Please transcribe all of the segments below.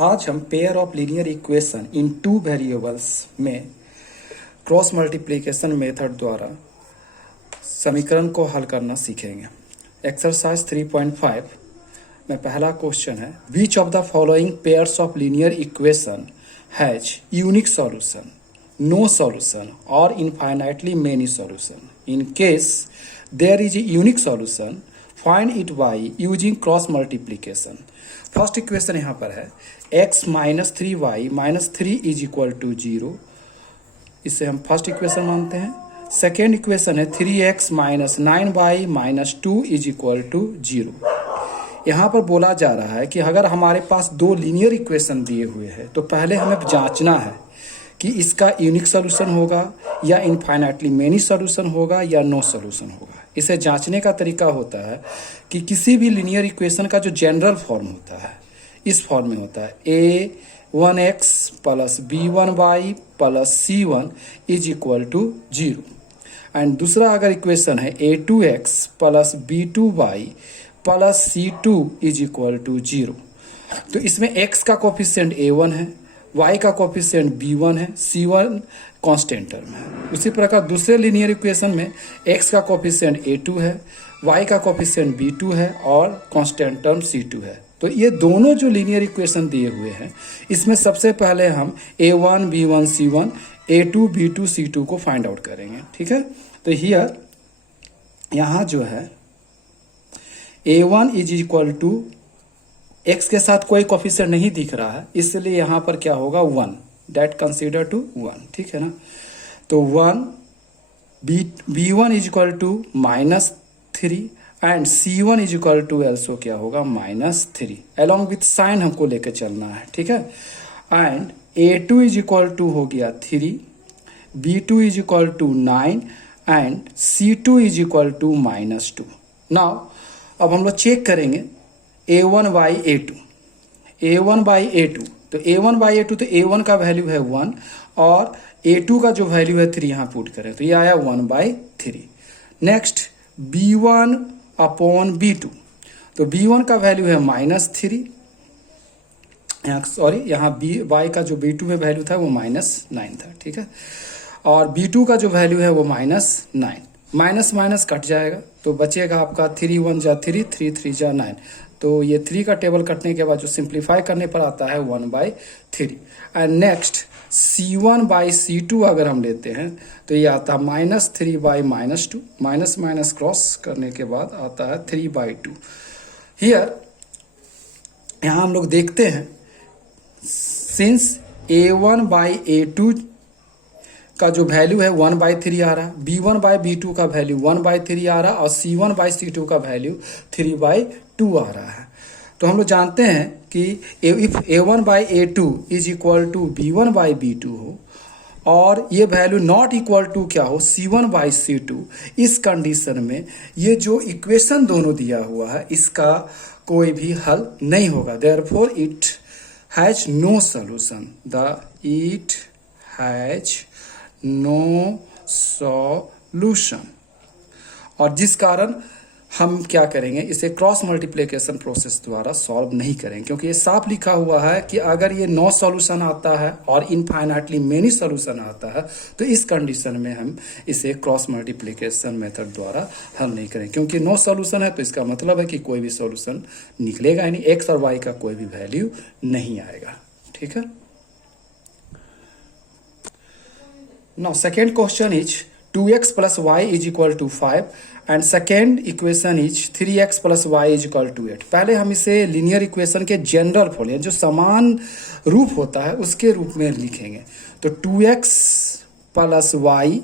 आज हम pair of linear equation in two variables में क्रॉस मल्टीप्लिकेशन मेथड द्वारा समीकरण को हल करना सीखेंगे। एक्सरसाइज 3.5 में पहला क्वेश्चन है, which of the following pairs of linear equation has unique solution, no solution और infinitely many solution. In case there is a unique solution find it by using cross multiplication. First equation यहाँ पर है x minus 3y minus 3 is equal to 0, इसे हम first equation मानते हैं। Second equation है 3x minus 9y minus 2 is equal to 0। यहाँ पर बोला जा रहा है कि अगर हमारे पास दो लीनियर इक्वेशन दिए हुए हैं तो पहले हमें जांचना है कि इसका यूनिक सोल्यूशन होगा या इनफाइनाइटली मेनी सोल्यूशन होगा या नो सोल्यूशन होगा। इसे जांचने का तरीका होता है कि किसी भी लीनियर इक्वेशन का जो जनरल फॉर्म होता है इस फॉर्म में होता है a1x plus b1y plus c1 is equal to 0। And दूसरा अगर इक्वेशन है a2x plus b2y plus c2 is equal to 0। तो इसमें x का कोफिशिएंट a1 है, y का कोफिशिएंट b1 है, c1 कांस्टेंट टर्म है। उसी प्रकार दूसरे लीनियर इक्वेशन में x का कोफिशिएंट a2 है, y का कोफिशिएंट b2 है और कांस्टेंट टर्म c2 है। तो ये दोनों जो लीनियर इक्वेशन दिए हुए हैं इसमें सबसे पहले हम a1 b1 c1 a2 b2 c2 को फाइंड आउट करेंगे। ठीक है, तो हियर यहाँ जो है a1 is equal to x के साथ कोई कोफिशिएंट नहीं दिख रहा है, इसलिए यहाँ पर क्या होगा 1, डेट कंसीडर टू 1। ठीक है ना, तो 1 b1 is equal to minus 3 and c1 is equal to also क्या होगा माइनस 3। अलॉन्ग विथ साइन हमको लेकर चलना है। ठीक है, and a2 is equal to हो गया 3, b2 is equal to 9 and c2 is equal to minus 2। Now अब हम लोग चेक करेंगे a1 by a2, a1 by a2। तो a1 बाई a2 तो a1 का वैल्यू है 1 और a2 का जो वैल्यू है 3 यहाँ पुट करें तो ये आया 1 by 3। Next b1 upon b2, तो b1 का वैल्यू है माइनस 3, यहाँ y का जो b2 में वैल्यू था वो माइनस 9 था। ठीक है, और b2 का जो वैल्यू है वो माइनस 9, माइनस माइनस कट जाएगा तो बचेगा आपका 3 1 जा 3, 3 3 जा 9। तो ये 3 का टेबल कटने के बाद जो सिंप्लीफाई करने पर आता है 1 by 3। And next c1 by c2 अगर हम लेते हैं तो ये आता है minus 3 by minus 2, minus minus cross करने के बाद आता है 3 बाई 2। हियर यहाँ हम लोग देखते हैं सिंस a1 बाई a2 का जो वैल्यू है 1 बाई 3 आ रहा है, b1 बाई b2 का वैल्यू 1 बाई 3 आ रहा है और c1 बाई c2 का वैल्यू 3 बाई 2 आ रहा है। तो हम लोग जानते हैं कि if a1 by a2 is equal to b1 by b2 हो और ये वैल्यू नॉट इक्वल टू क्या हो c1 बाई c2, इस कंडीशन में ये जो इक्वेशन दोनों दिया हुआ है इसका कोई भी हल नहीं होगा। Therefore it has no solution, it has no solution. और जिस कारण हम क्या करेंगे, इसे क्रॉस मल्टीप्लिकेशन प्रोसेस द्वारा सॉल्व नहीं करेंगे क्योंकि ये साफ लिखा हुआ है कि अगर ये नो सॉल्यूशन आता है और इनफाइनाइटली मेनी सॉल्यूशन आता है तो इस कंडीशन में हम इसे क्रॉस मल्टीप्लिकेशन मेथड द्वारा हल नहीं करेंगे। क्योंकि नो सॉल्यूशन है तो इसका मतलब है कि कोई भी सॉल्यूशन निकलेगा ही नहीं, एक्स और वाई का कोई भी वैल्यू नहीं आएगा। ठीक है, now second question is 2x plus y is equal to 5 and second equation is 3x plus y is equal to 8। पहले हम इसे लीनियर इक्वेशन के जनरल फॉर्म जो समान रूप होता है उसके रूप में लिखेंगे। तो 2x plus y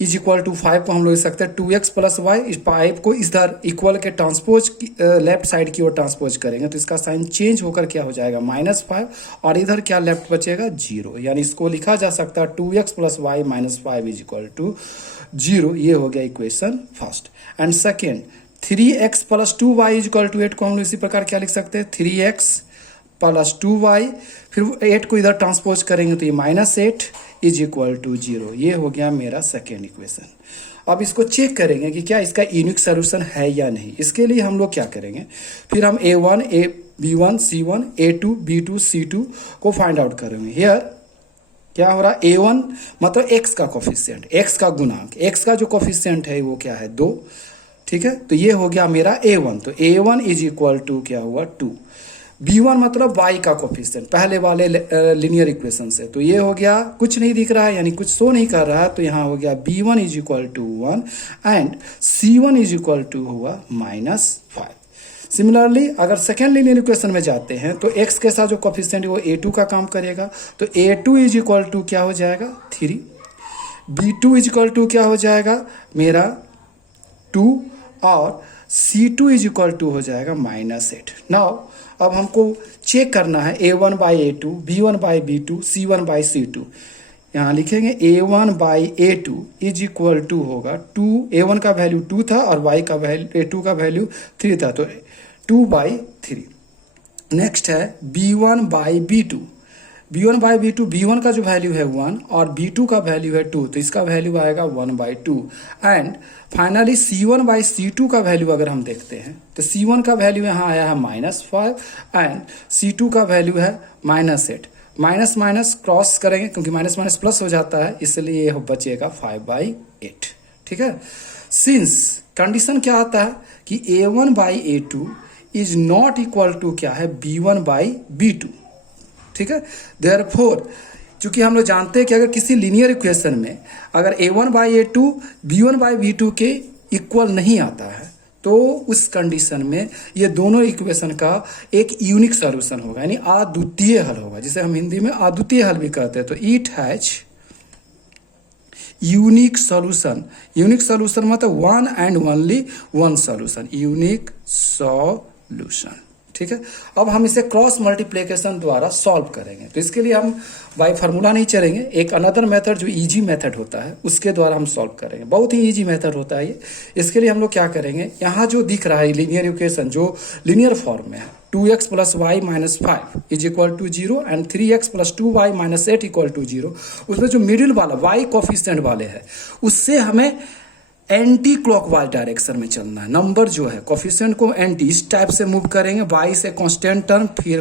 is equal to 5 को हम लोग लिख सकते हैं 2x प्लस वाई। इस 5 को इधर इक्वल के ट्रांसपोज लेफ्ट साइड की ओर ट्रांसपोज करेंगे तो इसका साइन चेंज होकर क्या हो जाएगा -5 और इधर क्या लेफ्ट बचेगा 0, यानी इसको लिखा जा सकता है 2x plus y minus 5 is equal to 0। ये हो गया equation first. And second 3x plus 2y is equal to 8 को हम लोग इसी प्रकार क्या लिख सकते हैं 3x प्लस 2y, फिर 8 को इधर ट्रांसपोज करेंगे तो ये -8 इज इक्वल टू 0। ये हो गया मेरा सेकेंड इक्वेशन। अब इसको चेक करेंगे कि क्या इसका यूनिक सोल्यूशन है या नहीं। इसके लिए हम लोग क्या करेंगे, फिर हम a1 B1 C1 A2 B2 C2 को फाइंड आउट करेंगे। हियर क्या हो रहा है, A1 मतलब x का कोफिशिएंट, x का गुणांक, x का जो कोफिशिएंट है वो क्या है 2, ठीक है। तो ये हो गया मेरा A1, तो A1 इज इक्वल टू क्या हुआ 2। B1 मतलब y का कोफिशिएंट पहले वाले लीनियर इक्वेशन से, तो ये हो गया कुछ नहीं दिख रहा है यानी कुछ शो नहीं कर रहा है, तो यहाँ हो गया B1 is equal to 1 and C1 is equal to हुआ -5। सिमिलरली अगर सेकेंड लीनियर इक्वेशन में जाते हैं तो x के साथ जो कोफिशिएंट है वो A2 का काम करेगा, तो A2 इज इक्वल टू क्या हो जाएगा 3, B2 इज इक्वल टू क्या हो जाएगा मेरा 2 और C2 इज इक्वल टू हो जाएगा -8। नाउ अब हमको चेक करना है A1 by A2 B1 by B2 C1 by C2। यहाँ लिखेंगे A1 by A2 is equal to होगा 2, A1 का वैल्यू 2 था और y का वैल्यू A2 का वैल्यू 3 था, तो 2 बाई 3। नेक्स्ट है B1 by B2, B1 by B2, B1 का जो वैल्यू है 1 और B2 का वैल्यू है 2, तो इसका वैल्यू आएगा 1 by 2। And finally C1 by C2 का वैल्यू अगर हम देखते हैं तो C1 का वैल्यू यहाँ आया है -5 एंड C2 का वैल्यू है -8। माइनस माइनस क्रॉस करेंगे क्योंकि माइनस माइनस प्लस हो जाता है, इसलिए यह बचेगा 5/8, ठीक है। सिंस कंडीशन क्या आता है कि A1 by A2 is not equal to क्या है B1 बाई B2, ठीक है। देयरफॉर चूंकि हम लोग जानते हैं कि अगर किसी लीनियर इक्वेशन में अगर A1 by A2 B1 by B2 के इक्वल नहीं आता है तो उस कंडीशन में ये दोनों इक्वेशन का एक यूनिक सॉल्यूशन होगा, यानी अद्वितीय हल होगा, जिसे हम हिंदी में अद्वितीय हल भी कहते हैं। तो it has unique solution, unique solution मतलब one and only one solution, unique solution, ठीक है। अब हम इसे क्रॉस मल्टीप्लिकेशन द्वारा सॉल्व करेंगे, तो इसके लिए हम बाय फार्मूला नहीं चलेंगे, एक अनदर मेथड जो इजी मेथड होता है उसके द्वारा हम सॉल्व करेंगे। बहुत ही इजी मेथड होता है ये। इसके लिए हम लोग क्या करेंगे, यहाँ जो दिख रहा है लीनियर इक्वेशन जो लीनियर फॉर्म में है 2x + y - 5 is equal to 0 and 3x + 2y - 8 equal to 0, उसमें जो मिडिल वाला y कोफिशिएंट वाले है उससे हमें एंटी क्लॉकवाइज डायरेक्शन में चलना है। नंबर जो है कोफिशिएंट को एंटी इस टाइप से मूव करेंगे, y से कांस्टेंट टर्म, फिर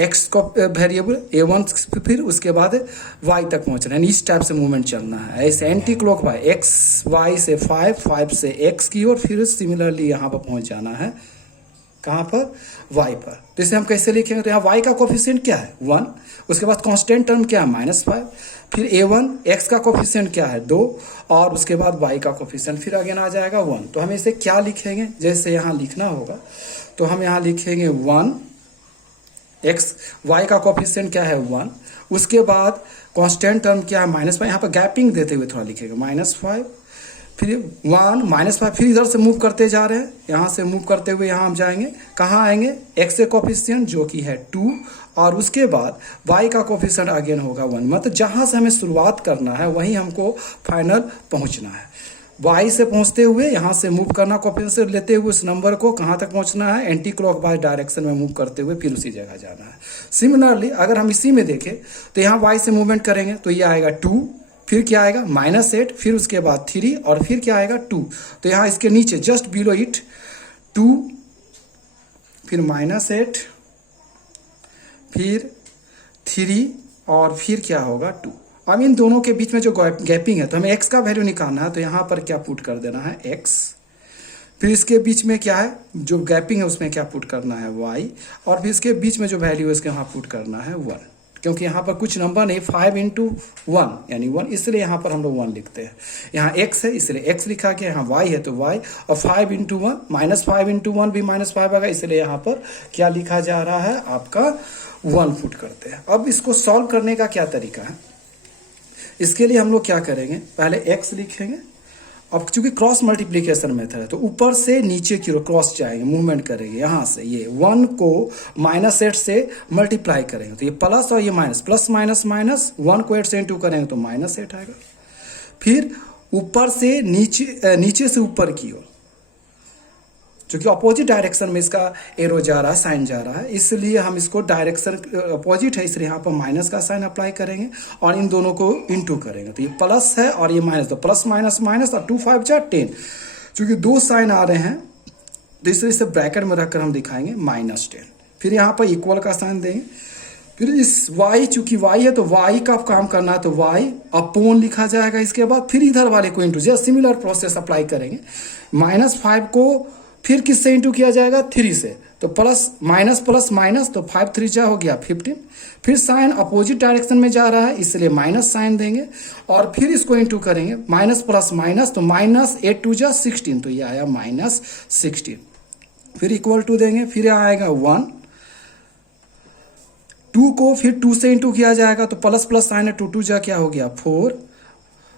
x को वेरिएबल A1, फिर उसके बाद y तक पहुंचना है, इस टाइप से मूवमेंट चलना है। ऐसे एंटी क्लॉकवाइज x y से 5 से x की ओर, फिर सिमिलरली यहाँ पर पहुंच जाना है कहाँ पर y पर। तो इसे हम कैसे लिखेंगे, तो यहाँ y का कोफिशिएंट क्या है 1, उसके बाद कांस्टेंट टर्म क्या है -5, फिर A1 x का कोफिशिएंट क्या है 2 और उसके बाद y का कोफिशिएंट फिर अगेन आ जाएगा 1। तो हम इसे क्या लिखेंगे, जैसे यहाँ लिखना होगा तो हम यहाँ लिखेंगे 1 x, y का कोफिशिएंट क्या है 1, उसके बाद कांस्टेंट टर्म क्या है -5, यहाँ पर गैपिंग देते हुए थोड़ा लिखेंगे -5, फिर 1 -5, फिर इधर से मूव करते जा रहे हैं, यहाँ से मूव करते हुए यहाँ हम जाएंगे, कहाँ आएंगे x के कोफिशिएंट जो कि है 2 और उसके बाद y का कोफिशिएंट अगेन होगा 1। मतलब जहाँ से हमें शुरुआत करना है वहीं हमको फाइनल पहुँचना है। y से पहुँचते हुए यहाँ से मूव करना, कोफिशिएंट लेते हुए उस नंबर को कहाँ तक पहुँचना है, एंटी क्लॉकवाइज डायरेक्शन में मूव करते हुए फिर उसी जगह जाना है। सिमिलरली अगर हम इसी में देखें तो यहाँ y से मूवमेंट करेंगे तो ये आएगा 2, फिर क्या आएगा -8, फिर उसके बाद 3 और फिर क्या आएगा 2। तो यहाँ इसके नीचे जस्ट बिलो इट 2, फिर -8, फिर 3 और फिर क्या होगा 2। अब इन दोनों के बीच में जो गैपिंग है तो हमें x का वैल्यू निकालना है, तो यहाँ पर क्या पुट कर देना है x, फिर इसके बीच में क्या है जो गैपिंग है उसमें क्या पुट करना है y, और फिर इसके बीच में जो वैल्यू है इसके यहाँ पुट करना है 1, क्योंकि यहाँ पर कुछ नंबर नहीं 5 × 1 यानी 1, इसलिए यहाँ पर हम लोग 1 लिखते हैं। यहाँ x है इसलिए x लिखा गया, यहाँ y है तो y, और 5 × 1 -5 × 1 भी -5 आएगा, इसलिए यहाँ पर क्या लिखा जा रहा है आपका 1 पुट करते हैं। अब इसको सॉल्व करने का क्या तरीका है, इसके लिए हम लोग क्या करेंगे, पहले x लिखेंगे। अब चूंकि क्रॉस मल्टीप्लिकेशन मेथड है तो ऊपर से नीचे की ओर क्रॉस जाएंगे, मूवमेंट करेंगे, यहाँ से ये 1 को -8 से मल्टीप्लाई करेंगे तो ये प्लस और ये माइनस, प्लस माइनस माइनस, 1 को 8 से इंटू करेंगे तो -8 आएगा। फिर ऊपर से नीचे से ऊपर की ओर, क्योंकि अपोजिट डायरेक्शन में इसका एरो जा रहा है, साइन जा रहा है, इसलिए हम इसको डायरेक्शन अपोजिट है इसलिए यहाँ पर माइनस का साइन अप्लाई करेंगे और इन दोनों को इनटू करेंगे। तो ये प्लस है और ये माइनस, तो प्लस माइनस माइनस और 2 5 जा 10। चूंकि दो साइन आ रहे हैं तो इस तरह से ब्रैकेट में रखकर हम दिखाएंगे -10। फिर यहाँ पर इक्वल का साइन देंगे। फिर इस y, चूंकि y है तो y का काम करना है तो y अपॉन लिखा जाएगा। इसके बाद फिर इधर वाले को into, just similar process apply करेंगे। -5 को फिर किससे इंटू किया जाएगा? 3 से। तो प्लस माइनस प्लस माइनस, तो 5 3 जा हो गया 15। फिर साइन अपोजिट डायरेक्शन में जा रहा है इसलिए माइनस साइन देंगे और फिर इसको इंटू करेंगे। माइनस प्लस माइनस, तो -8 2 जा 16, तो ये आया -16। फिर इक्वल टू देंगे, फिर आएगा 1। 2 को फिर 2 से इंटू किया जाएगा तो प्लस प्लस साइन है, 2 2 जा क्या हो गया 4।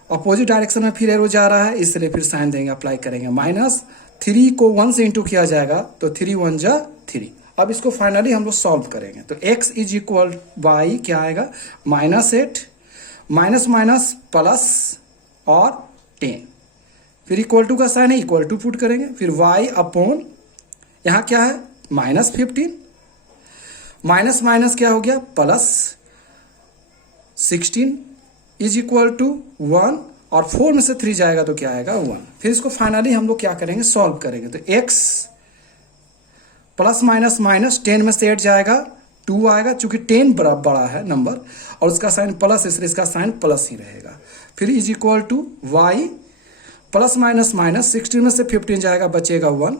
अपोजिट डायरेक्शन में फिर एरो जा रहा है इसलिए फिर साइन देंगे, अप्लाई करेंगे। -3 को 1 से इंटू किया जाएगा तो 3 1 जा 3। अब इसको फाइनली हम लोग सॉल्व करेंगे तो x इज इक्वल y क्या आएगा? -8 माइनस माइनस प्लस और 10। फिर इक्वल टू का साइन है, इक्वल टू पुट करेंगे। फिर y अपॉन यहाँ क्या है? -15 माइनस माइनस क्या हो गया? +16 इज इक्वल टू 1 और 4 में से 3 जाएगा तो क्या आएगा? 1। फिर इसको फाइनली हम लोग क्या करेंगे? सॉल्व करेंगे। तो x प्लस माइनस माइनस 10 में से 8 जाएगा 2 आएगा, चूंकि 10 बड़ा है नंबर और उसका साइन प्लस इसलिए इसका साइन प्लस ही रहेगा। फिर is equal to y plus minus minus 16 में से 15 जाएगा, बचेगा 1।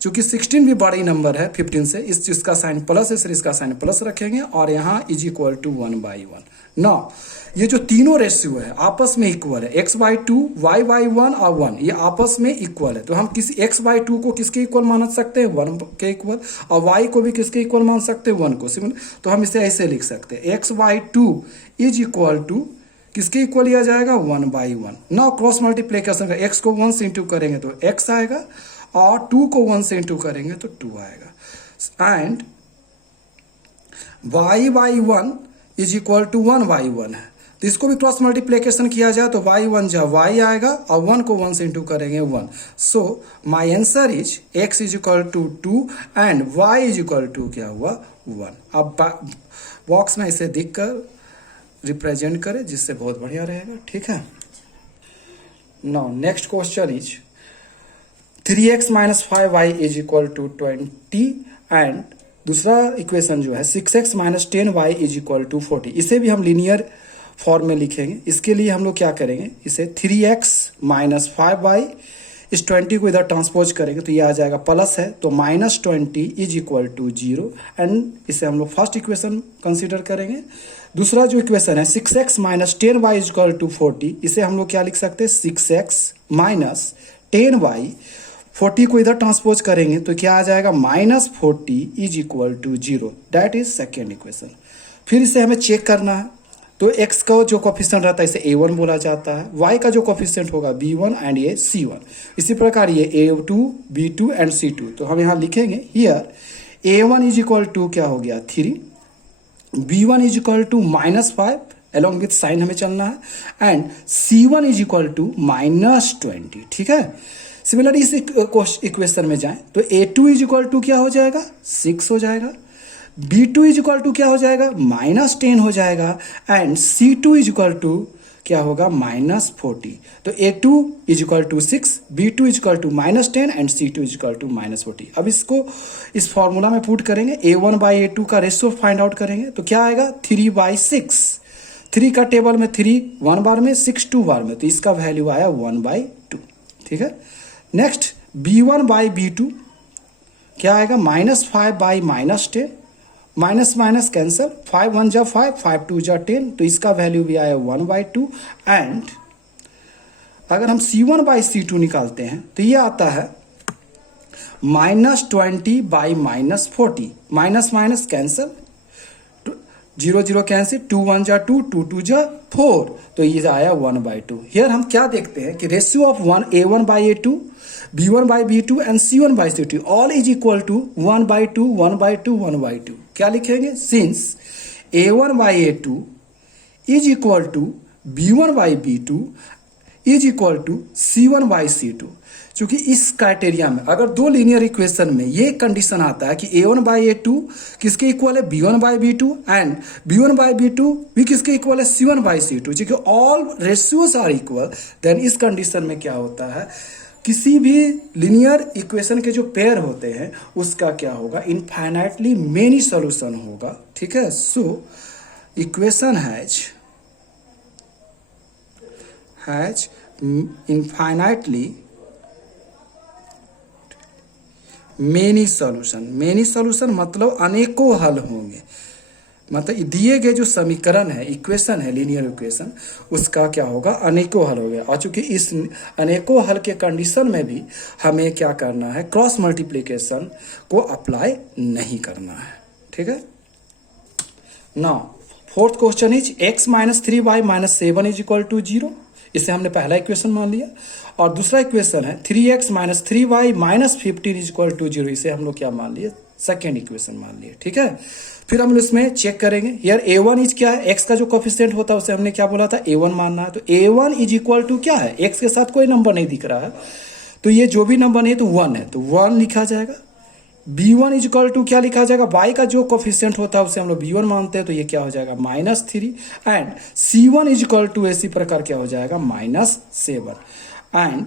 चूंकि 16 भी बड़ी नंबर है 15 से, इस चीज का साइन प्लस है इसलिए इसका साइन प्लस रखेंगे और यहाँ इज इक्वल टू 1/1। ना ये जो तीनों रेशियो है आपस में इक्वल है, x/2 y/1 और 1 ये आपस में इक्वल है। तो हम किसी x/2 को किसके इक्वल मान सकते हैं? 1 के इक्वल, और y को भी किसके इक्वल मान सकते हैं? 1 को। सिमिलर तो हम इसे ऐसे लिख सकते हैं, x/2 इज इक्वल टू किसके इक्वल लिया जाएगा? 1/1। ना क्रॉस मल्टीप्लीकेशन का x को 1 से इंटू करेंगे तो x आएगा और 2 को 1 से इंटू करेंगे तो 2 आएगा। And y/1 is equal to 1/1 है, तो इसको भी क्रॉस मल्टीप्लीकेशन किया जाए तो y1 जा y आएगा और 1 को 1 से इंटू करेंगे 1। So my answer is x is equal to 2 and y is equal to क्या हुआ? 1। अब बॉक्स में इसे दिख कर रिप्रेजेंट करें जिससे बहुत बढ़िया रहेगा। ठीक है। Now next question is 3x minus 5y is equal to 20 and दूसरा इक्वेशन जो है 6x minus 10y is equal to 40। इसे भी हम लीनियर फॉर्म में लिखेंगे। इसके लिए हम लोग क्या करेंगे? इसे 3x माइनस 5y इस 20 को इधर ट्रांसपोज करेंगे तो ये आ जाएगा प्लस है तो -20 इज इक्वल टू 0 एंड इसे हम लोग फर्स्ट इक्वेशन कंसीडर करेंगे। दूसरा जो इक्वेशन है 6x minus 10y is equal to 40, इसे हम लोग क्या लिख सकते हैं? 6x माइनस 10y, 40 को इधर ट्रांसपोज करेंगे तो क्या आ जाएगा? -40 is equal to 0। That is second equation. फिर इसे हमें चेक करना है तो x का जो कोफिशिएंट रहता है इसे a1 बोला जाता है, y का जो कोफिशिएंट होगा b1 एंड ये c1। इसी प्रकार ये a2 b2 एंड c2। तो हम यहाँ लिखेंगे here a1 is equal to क्या हो गया? 3, b1 is equal to -5 along with sign हमें चलना है and c1 is equal to -20। ठीक है। सिमिलरली इस इक्वेशन में जाएं तो a2 इज इक्वल टू क्या हो जाएगा? 6 हो जाएगा, b2 इज इक्वल टू क्या हो जाएगा? -10 हो जाएगा and c2 is equal to क्या होगा? -40। तो a2 is equal to 6, b2 is equal to -10 and c2 is equal to -40। अब इसको इस फॉर्मूला में पुट करेंगे, a1/a2 का रेशियो फाइंड आउट करेंगे तो क्या आएगा? 3/6। 3 का टेबल में 3 1 बार में, 6 2 बार में, तो इसका वैल्यू आया 1/2। ठीक है। नेक्स्ट b1/b2 क्या आएगा? -5/-10, माइनस माइनस कैंसल, 5 1 जा 5, 5 2 जा 10, तो इसका वैल्यू भी आया 1/2 एंड अगर हम c1/c2 निकालते हैं तो ये आता है -20/-40, माइनस माइनस कैंसल, 0 0 कैंसिल, 2 1 जा 2, 2 2 जा 4, तो ये आया 1/2। हियर हम क्या देखते हैं कि ratio of a1/a2, b1/b2 and c1/c2 all is equal to 1/2 1/2 1/2। क्या लिखेंगे? Since a1/a2 is equal to b1/b2 is equal to c1/c2। क्योंकि इस क्राइटेरिया में अगर दो लीनियर इक्वेशन में ये कंडीशन आता है कि a1/a2 किसके इक्वल है? b1/b2 एंड b1/b2 भी किसके इक्वल है? c1/c2। क्योंकि all ratios are equal, then इस कंडीशन में क्या होता है किसी भी लीनियर इक्वेशन के जो पेयर होते हैं उसका क्या होगा, इनफाइनाइटली मेनी सॉल्यूशन होगा, ठीक है। So equation has infinitely many solution मतलब अनेकों हल होंगे, मतलब दिए गए जो समीकरण है, इक्वेशन है, लीनियर इक्वेशन, उसका क्या होगा, अनेकों हल हो गया। और चूंकि इस अनेकों हल के कंडीशन में भी हमें क्या करना है, क्रॉस मल्टीप्लिकेशन को अप्लाई नहीं करना है, ठीक है। Now fourth question is x minus 3y minus 7 is equal to 0। इसे हमने पहला इक्वेशन मान लिया। और दूसरा इक्वेशन है 3x minus 3y minus 15 is equal to 0। इसे हम लोग क्या मान लिए, सेकेंड इक्वेशन मान लिए, ठीक है। फिर हम इसमें चेक करेंगे, यार a1 इज क्या है, x का जो कोफिशिएंट होता है उसे हमने क्या बोला था, a1 मानना है। तो a1 इज इक्वल टू क्या है, x के साथ कोई नंबर नहीं दिख रहा है, तो ये जो भी नंबर नहीं है तो 1 है, तो 1 लिखा जाएगा। b1 इज इक्वल टू क्या लिखा जाएगा, y का जो कोफिशिएंट होता है उसे हम लोग b1 मानते हैं, तो ये क्या हो जाएगा -3। And c1 is equal to इसी प्रकार क्या हो जाएगा -7। And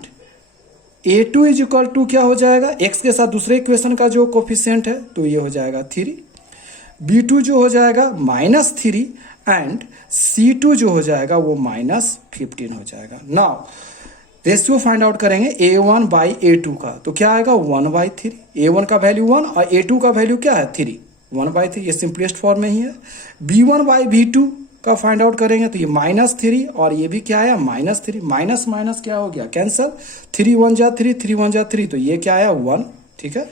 a2 is equal to क्या हो जाएगा, x के साथ दूसरे इक्वेशन का जो कोफिशिएंट है तो ये हो जाएगा 3। b2 जो हो जाएगा -3 एंड c2 जो हो जाएगा वो -15 हो जाएगा। नाउ रेशियो फाइंड आउट करेंगे a1 बाई a2 का, तो क्या आएगा 1/3। a1 का वैल्यू 1 और a2 का वैल्यू क्या है 3, 1/3, ये सिंपलेस्ट फॉर्म में ही है। b1 बाई b2 का फाइंड आउट करेंगे तो ये -3 और ये भी क्या आया -3, माइनस माइनस क्या हो गया कैंसल, 3 1 जा 3, 3 1 जा 3, तो ये क्या आया 1, ठीक है।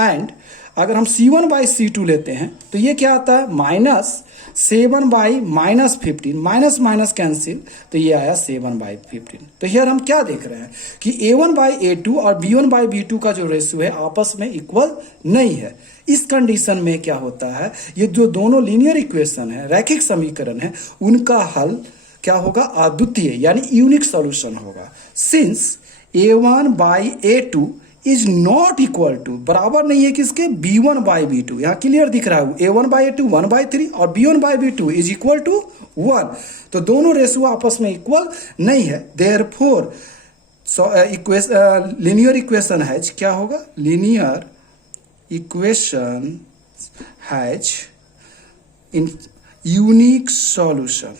एंड अगर हम c1 बाई c2 लेते हैं तो ये क्या आता है -7 बाई -15, माइनस माइनस कैंसिल, तो ये आया 7/15। तो हियर हम क्या देख रहे हैं कि a1 बाई a2 और b1 बाई b2 का जो रेशियो है आपस में इक्वल नहीं है। इस कंडीशन में क्या होता है, ये जो दोनों लीनियर इक्वेशन है, रैखिक समीकरण है, उनका हल क्या होगा, अद्वितीय यानी यूनिक सॉल्यूशन होगा। Since a1 by a2 is not equal to, बराबर नहीं है किसके, b1 बाई b2, यहाँ क्लियर दिख रहा है a1 बाई a2 1/3 और b1 by b2 is equal to 1, तो दोनों रेशियो आपस में इक्वल नहीं है। देयरफॉर लीनियर इक्वेशन हैज क्या होगा, linear equation has in unique solution.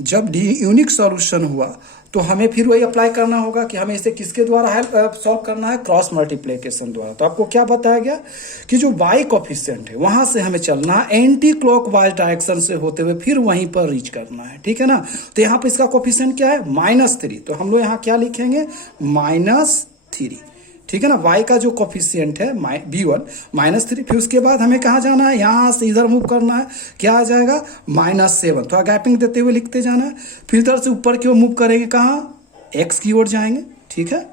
जब यूनिक सॉल्यूशन हुआ तो हमें फिर वही अप्लाई करना होगा कि हमें इसे किसके द्वारा सॉल्व करना है, क्रॉस मल्टीप्लिकेशन द्वारा। तो आपको क्या बताया गया कि जो y कोफिशिएंट है वहां से हमें चलना है एंटी क्लॉकवाइज डायरेक्शन से होते हुए फिर वहीं पर रीच करना है, ठीक है ना। तो यहाँ पे इसका कोफिशिएंट क्या है -3, तो हम लोग यहाँ क्या लिखेंगे -3, ठीक है ना। y का जो कोफिशिएंट है b1 -3, फिर उसके बाद हमें कहाँ जाना है, यहाँ से इधर मूव करना है, क्या आ जाएगा -7, थोड़ा गैपिंग देते हुए लिखते जाना है। फिर इधर से ऊपर की ओर मूव करेंगे, कहाँ x की ओर जाएंगे, ठीक है।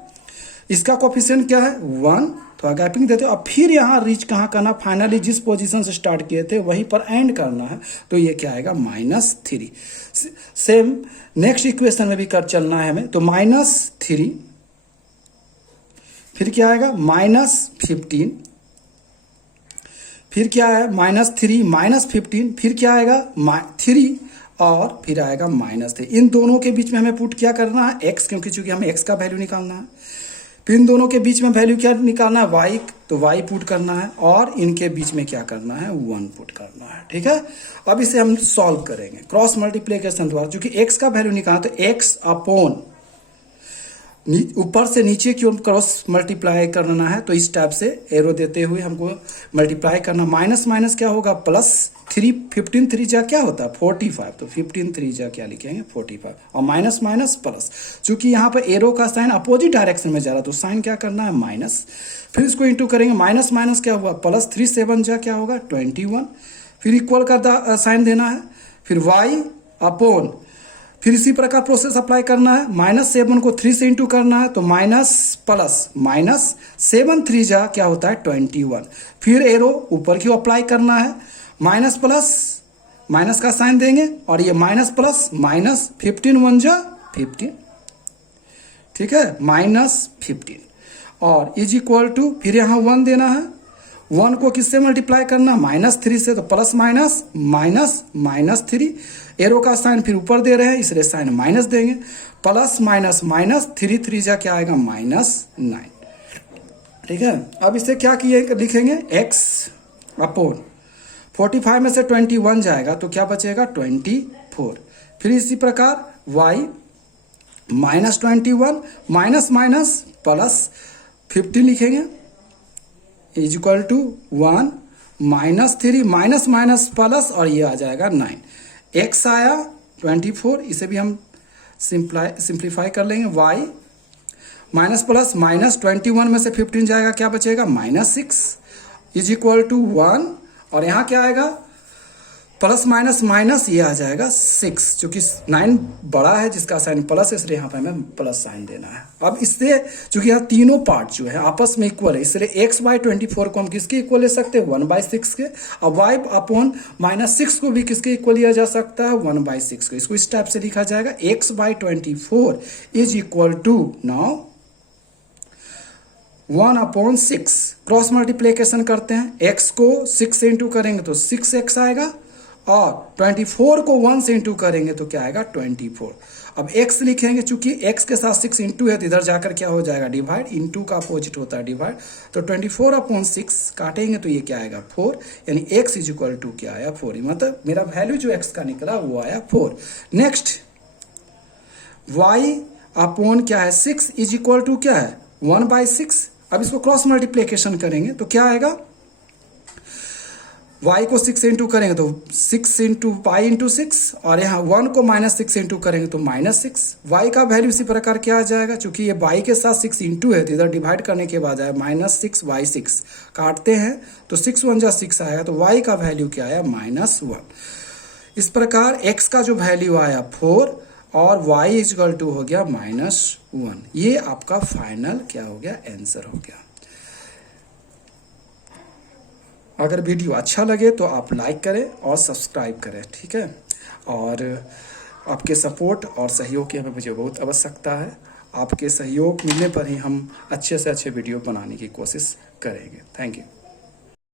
इसका कोफिशिएंट क्या है 1, थोड़ा गैपिंग देते हो। अब फिर यहाँ रीच कहाँ करना, फाइनली जिस पोजीशन से स्टार्ट किए थे वहीं पर एंड करना है, तो ये क्या आएगा -3। सेम नेक्स्ट इक्वेशन में भी कर चलना है हमें, तो -3, फिर क्या आएगा -15, फिर क्या है -3 -15, फिर क्या आएगा 3 और फिर आएगा -3। इन दोनों के बीच में हमें पुट क्या करना है x, क्योंकि चूंकि हमें x का वैल्यू निकालना है। फिर इन दोनों के बीच में वैल्यू क्या निकालना है y, तो y पुट करना है, और इनके बीच में क्या करना है 1 पुट करना है, ठीक है। अब इसे हम सॉल्व करेंगे क्रॉस मल्टीप्लिकेशन द्वारा। चूंकि x का वैल्यू निकालना तो x अपॉन ऊपर से नीचे की ओर क्रॉस मल्टीप्लाई करना है, तो इस टाइप से एरो देते हुए हमको मल्टीप्लाई करना। माइनस माइनस क्या होगा +3, 15 3 जा क्या होता है 45, तो 15 3 जा क्या लिखेंगे 45, और माइनस माइनस प्लस। चूंकि यहाँ पर एरो का साइन अपोजिट डायरेक्शन में जा रहा है तो साइन क्या करना है माइनस, फिर इसको इंटू करेंगे, माइनस माइनस क्या हुआ +3 7 जा क्या होगा 21, फिर इक्वल का साइन देना है, फिर y अपॉन, फिर इसी प्रकार प्रोसेस अप्लाई करना है। -7 को 3 से इंटू करना है, तो माइनस प्लस, -7 3 जा क्या होता है 21, फिर एरो ऊपर की अप्लाई करना है, माइनस प्लस माइनस का साइन देंगे, और ये माइनस प्लस माइनस, 15 1 जा 15, ठीक है -15, और इज इक्वल टू, फिर यहाँ 1 देना है, 1 को किससे मल्टीप्लाई करना, -3 से, तो प्लस माइनस माइनस -3, एरो का साइन फिर ऊपर दे रहे हैं इसलिए साइन माइनस देंगे, प्लस माइनस माइनस, 3 3 जा क्या आएगा -9। ठीक है, अब इसे क्या किए लिखेंगे, x अपॉन 45 में से 21 जाएगा तो क्या बचेगा 24। फिर इसी प्रकार y -21 माइनस माइनस प्लस 15 लिखेंगे is equal to 1 -3 minus minus plus और ये आ जाएगा 9। x आया 24, इसे भी हम सिंप्लीफाई कर लेंगे। y माइनस प्लस -21 में से 15 जाएगा क्या बचेगा -6 इज इक्वल टू 1 और यहाँ क्या आएगा प्लस माइनस माइनस ये आ जाएगा 6, चूंकि 9 बड़ा है जिसका साइन प्लस है इसलिए यहाँ पे हमें प्लस साइन देना है। अब इससे चूंकि यहाँ तीनों पार्ट जो है आपस में इक्वल है इसलिए x/24 को हम किसके इक्वल ले सकते हैं 1/6 के। अब y अपॉन -6 को भी किसके इक्वल लिया जा सकता है 1/6 को। इसको इस टाइप से लिखा जाएगा x/24 is equal to now 1/6 cross multiplication करते हैं, x को 6 से इंटू करेंगे तो 6x आएगा और 24 को 1 से इंटू करेंगे तो क्या आएगा 24। अब x लिखेंगे चूंकि x के साथ 6 इंटू है तो इधर जाकर क्या हो जाएगा डिवाइड, इंटू का अपोजिट होता है डिवाइड, तो 24/6 काटेंगे तो ये क्या आएगा 4, यानी x इज इक्वल टू क्या आया 4, मतलब मेरा वैल्यू जो x का निकला वो आया 4। नेक्स्ट y अपॉन क्या है 6 इज इक्वल टू क्या है 1/6। अब इसको क्रॉस मल्टीप्लीकेशन करेंगे तो क्या आएगा, y को 6 से इंटू करेंगे तो 6 इंटू पाई इंटू 6 और यहाँ 1 को -6 से इंटू करेंगे तो -6। y का वैल्यू इसी प्रकार क्या आ जाएगा, चूंकि ये y के साथ 6 इंटू है तो इधर डिवाइड करने के बाद आया -6/6, काटते हैं तो 6 1 जा 6 आएगा तो y का वैल्यू क्या आया -1। इस प्रकार x का जो वैल्यू आया 4 और y इक्वल टू हो गया -1। ये आपका फाइनल क्या हो गया आंसर हो गया। अगर वीडियो अच्छा लगे तो आप लाइक करें और सब्सक्राइब करें, ठीक है। और आपके सपोर्ट और सहयोग की हमें मुझे बहुत आवश्यकता है। आपके सहयोग मिलने पर ही हम अच्छे से अच्छे वीडियो बनाने की कोशिश करेंगे। Thank you.